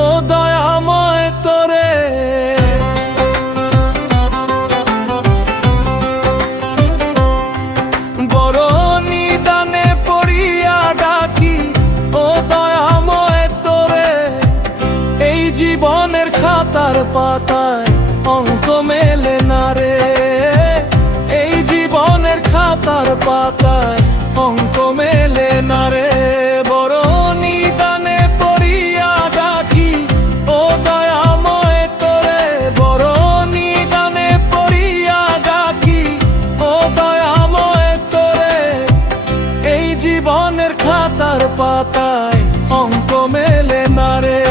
ও দয়াময় তোরে। বড় নিদানে পড়িয়া ডাকি ও দয়াময় তোরে। এই জীবনের খাতার পাতায় অঙ্ক মেলে না রে। এই জীবনের খাতার পাতায় অঙ্ক মেলে না রে। বড় নিদানে পড়িয়া ডাকি ও দয়াময় তোরে। বড় নিদানে পড়িয়া ডাকি ও দয়াময় তোরে। এই জীবনের খাতার পাতায় অঙ্ক মেলে না রে।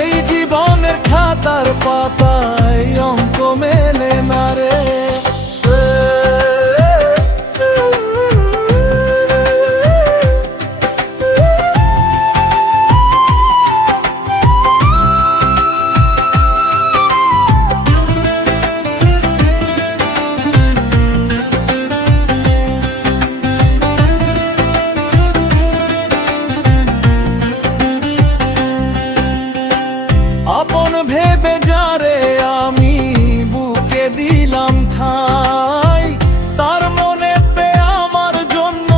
এই জীবনের খাতার পাতায় অঙ্ক মেলে না রে। আপন ভেবে যারে আমি বুকে দিলাম ঠাই, তার মনেতে আমার জন্য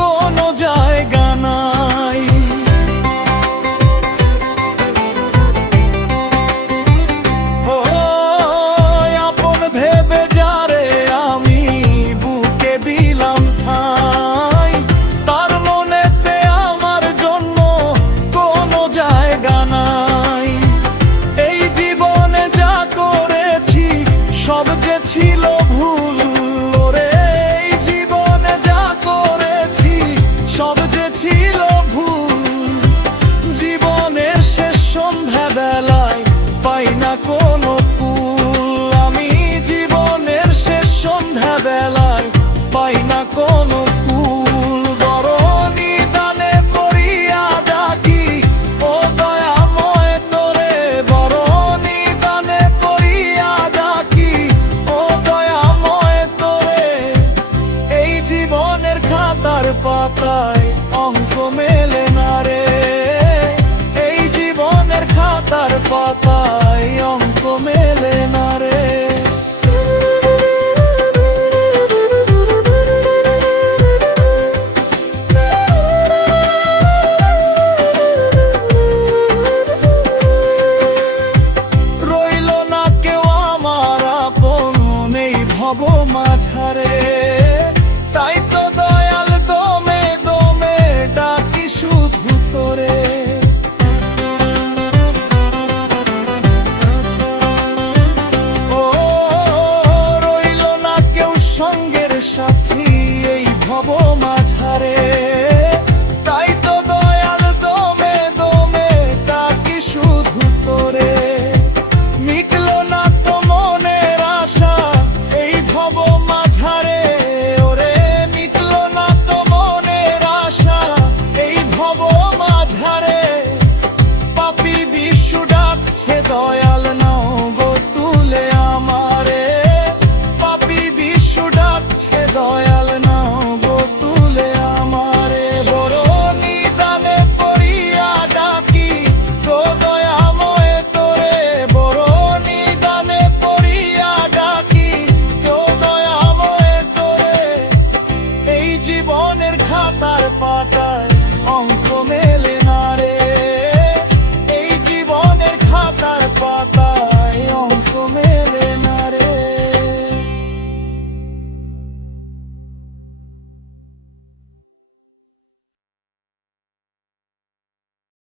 কোনো জায়গা নাই। ও আপন ভেবে যারে আমি বুকে দিলাম ঠাই, তার মনেতে আমার জন্য কোনো জায়গা নাই। সব যে ছিল ভুল রে। এই জীবনে যা করেছি সব যে ছিল ভুল। জীবনের শেষ সন্ধ্যা বেলায় পাই না কোনো কুল। আমি জীবনের শেষ সন্ধ্যা বেলায় পাই না কোনো কুল। বড় নিদানে পড়িয়া ডাকি ও দয়াময় তোরে। বড় নিদানে পড়িয়া ডাকি ও দয়াময় তোরে। এই জীবনের খাতার পাতায় অঙ্ক মেলে না রে। এই জীবনের খাতার পাতায় অঙ্ক মেলে না রে। রইল না কেউ আমার আপন এই ভব মাঝারে। তাই তো দয়াল দমে দমে ডাকি শুধু তোরে। ও রইল না কেউ সঙ্গের সাথী এই ভব